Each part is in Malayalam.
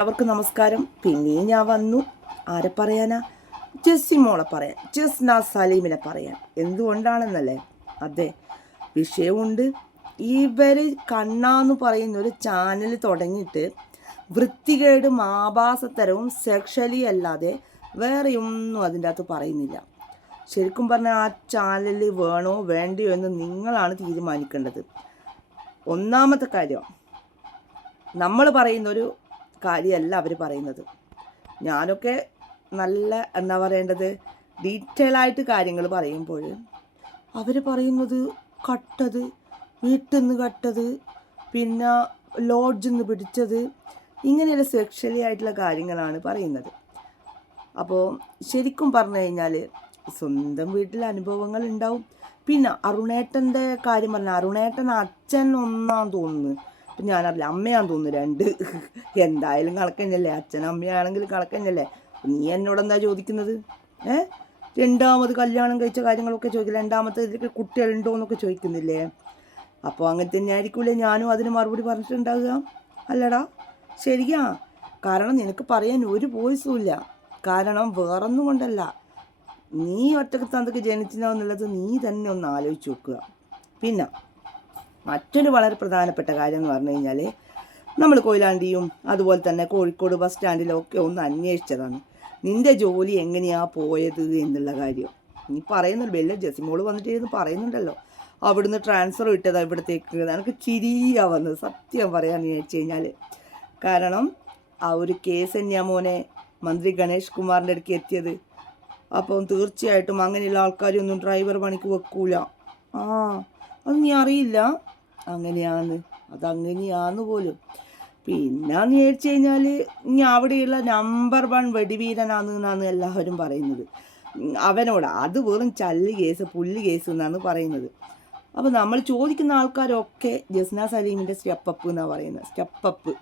അവർക്ക് നമസ്കാരം. പിന്നെയും ഞാൻ വന്നു. ആരെ പറയാനാ? ജസ്സി മോളെ പറയാൻ. ജസ്ന സലീമിനെ പറയാൻ. എന്തുകൊണ്ടാണെന്നല്ലേ? അതെ വിഷയമുണ്ട്. ഇവർ കണ്ണാന്ന് പറയുന്ന ഒരു ചാനൽ തുടങ്ങിയിട്ട് വൃത്തികേട് ആഭാസത്തരവും സെക്ഷലി അല്ലാതെ വേറെയൊന്നും അതിന്റെ അകത്ത് പറയുന്നില്ല. ശരിക്കും പറഞ്ഞാൽ ആ ചാനൽ വേണോ വേണ്ടയോ എന്ന് നിങ്ങളാണ് തീരുമാനിക്കേണ്ടത്. ഒന്നാമത്തെ കാര്യം നമ്മൾ പറയുന്നൊരു കാര്യമല്ല അവർ പറയുന്നത്. ഞാനൊക്കെ നല്ല എന്താ പറയേണ്ടത് ഡീറ്റെയിൽ ആയിട്ട് കാര്യങ്ങൾ പറയുമ്പോൾ അവർ പറയുന്നത് കട്ടത് വീട്ടിൽ നിന്ന് കട്ടത് പിന്നെ ലോഡ്ജിൽ നിന്ന് പിടിച്ചത് ഇങ്ങനെയുള്ള സെക്ഷലി ആയിട്ടുള്ള കാര്യങ്ങളാണ് പറയുന്നത്. അപ്പോൾ ശരിക്കും പറഞ്ഞു കഴിഞ്ഞാൽ സ്വന്തം വീട്ടിൽ അനുഭവങ്ങൾ ഉണ്ടാവും. പിന്നെ അരുണേട്ടന്റെ കാര്യം പറഞ്ഞാൽ അരുണേട്ടൻ അച്ഛൻ ഒന്നാന്ന് തോന്നുന്നു. ഇപ്പം ഞാനറിയില്ല അമ്മയാന്ന് തോന്നുന്നു രണ്ട്. എന്തായാലും കണക്കഞ്ഞല്ലേ അച്ഛൻ അമ്മയാണെങ്കിൽ കണക്കഞ്ഞല്ലേ നീ എന്നോട് എന്താ ചോദിക്കുന്നത്? ഏ? രണ്ടാമത് കല്യാണം കഴിച്ച കാര്യങ്ങളൊക്കെ ചോദിക്കില്ല? രണ്ടാമത്തെ ഇതിലേക്ക് കുട്ടികളുണ്ടോ എന്നൊക്കെ ചോദിക്കുന്നില്ലേ? അപ്പോൾ അങ്ങനെ തന്നെ ആയിരിക്കൂലേ ഞാനും അതിന് മറുപടി പറഞ്ഞിട്ടുണ്ടാകുക അല്ലടാ ശരിയാ. കാരണം നിനക്ക് പറയാൻ ഒരു വോയിസും ഇല്ല. കാരണം വേറൊന്നും കൊണ്ടല്ല. നീ ഒറ്റയ്ക്ക് തന്തക്ക് ജനിച്ചിനോ എന്നുള്ളത് നീ തന്നെ ഒന്ന് ആലോചിച്ച് നോക്കുക. പിന്നെ മറ്റൊരു വളരെ പ്രധാനപ്പെട്ട കാര്യം എന്ന് പറഞ്ഞു കഴിഞ്ഞാൽ നമ്മൾ കൊയിലാണ്ടിയും അതുപോലെ തന്നെ കോഴിക്കോട് ബസ് സ്റ്റാൻഡിലും ഒക്കെ ഒന്ന് അന്വേഷിച്ചതാണ്. നിന്റെ ജോലി എങ്ങനെയാണ് പോയത് എന്നുള്ള കാര്യം. നീ പറയുന്നുണ്ട് വലിയ ജസിമോൾ വന്നിട്ട് ഇരുന്ന് പറയുന്നുണ്ടല്ലോ. അവിടുന്ന് ട്രാൻസ്ഫർ ഇട്ടതാണ് ഇവിടത്തേക്ക്. എനിക്ക് ചിരിയാ വന്നത്. സത്യം പറയാന്ന് വെച്ച് കഴിഞ്ഞാൽ കാരണം ആ ഒരു കേസ് തന്നെയാ മോനെ മന്ത്രി ഗണേഷ് കുമാറിന്റെ അടുക്ക് എത്തിയത്. അപ്പം തീർച്ചയായിട്ടും അങ്ങനെയുള്ള ആൾക്കാരൊന്നും ഡ്രൈവർ പണിക്ക് വെക്കൂല. ആ അത് നീ അറിയില്ല? അങ്ങനെയാന്ന് അതങ്ങനെയാന്ന് പോലും. പിന്നെ എന്ന് ചോദിച്ചു കഴിഞ്ഞാൽ ഇനി അവിടെയുള്ള നമ്പർ വൺ വെടിവീരനാന്ന് എന്നാണ് എല്ലാവരും പറയുന്നത്. അവനോട് അത് വെറും ചല്ല് കേസ് പുല്ല് കേസ് എന്നാണ് പറയുന്നത്. അപ്പോൾ നമ്മൾ ചോദിക്കുന്ന ആൾക്കാരൊക്കെ ജസ്ന സലീമിന്റെ സ്റ്റെപ്പപ്പ് എന്നാണ് പറയുന്നത്. സ്റ്റെപ്പപ്പ്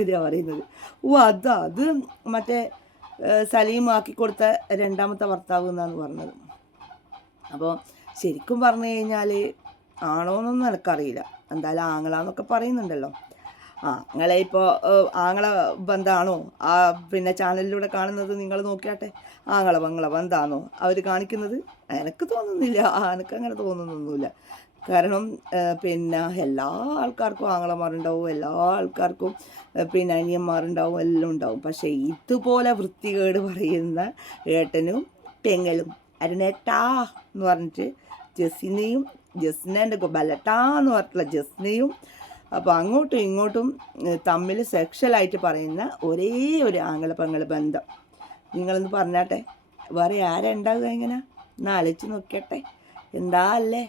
എന്നാണ് പറയുന്നത്. ഓ അത് അത് മറ്റേ സലീം ആക്കി കൊടുത്ത രണ്ടാമത്തെ ഭർത്താവ് എന്നാണ് പറഞ്ഞത്. അപ്പോൾ ശരിക്കും പറഞ്ഞു കഴിഞ്ഞാൽ ആണോന്നൊന്നും എനിക്കറിയില്ല. എന്തായാലും ആങ്ങളാന്നൊക്കെ പറയുന്നുണ്ടല്ലോ. ആ ആങ്ങളെ ഇപ്പോൾ ആങ്ങളെ ബന്ധാണോ? ആ പിന്നെ ചാനലിലൂടെ കാണുന്നത് നിങ്ങൾ നോക്കിയാട്ടെ. ആങ്ങളെ ബംഗ്ല ബന്ധാണോ അവർ കാണിക്കുന്നത്? എനിക്ക് തോന്നുന്നില്ല. എനിക്ക് അങ്ങനെ തോന്നുന്നൊന്നുമില്ല. കാരണം പിന്നെ എല്ലാ ആൾക്കാർക്കും ആങ്ങളമാരുണ്ടാവും എല്ലാ ആൾക്കാർക്കും പിന്നെ അനിയന്മാരുണ്ടാവും എല്ലാം ഉണ്ടാവും. പക്ഷേ ഇതുപോലെ വൃത്തികേട് പറയുന്ന ഏട്ടനും പെങ്ങളും അരുണേട്ടാ എന്ന് പറഞ്ഞിട്ട് ജസ്സിനെയും ജസ്നേന്റെ ബലട്ടാന്ന് പറഞ്ഞിട്ടുള്ള ജസ്നയും അപ്പോൾ അങ്ങോട്ടും ഇങ്ങോട്ടും തമ്മിൽ സെക്ഷലായിട്ട് പറയുന്ന ഒരേ ഒരു ആംഗള പങ്ങൾ ബന്ധം. നിങ്ങളൊന്ന് പറഞ്ഞാട്ടെ വേറെ ആരാ ഉണ്ടാവുക ഇങ്ങനെ? ഒന്ന് അലച്ച് നോക്കട്ടെ എന്താ അല്ലേ?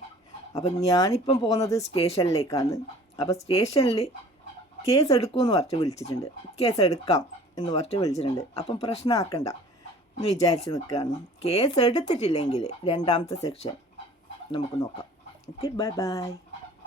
അപ്പം ഞാനിപ്പം പോകുന്നത് സ്റ്റേഷനിലേക്കാണ്. അപ്പോൾ സ്റ്റേഷനിൽ കേസ് എടുക്കുമെന്ന് പറഞ്ഞിട്ട് വിളിച്ചിട്ടുണ്ട്. കേസ് എടുക്കാം എന്ന് പറഞ്ഞിട്ട് വിളിച്ചിട്ടുണ്ട്. അപ്പം പ്രശ്നമാക്കണ്ട എന്ന് വിചാരിച്ച് നിൽക്കുകയാണ് കേസ് എടുത്തിട്ടില്ലെങ്കിൽ രണ്ടാമത്തെ സെക്ഷൻ നമുക്ക് നോക്കാം. Goodbye. bye-bye.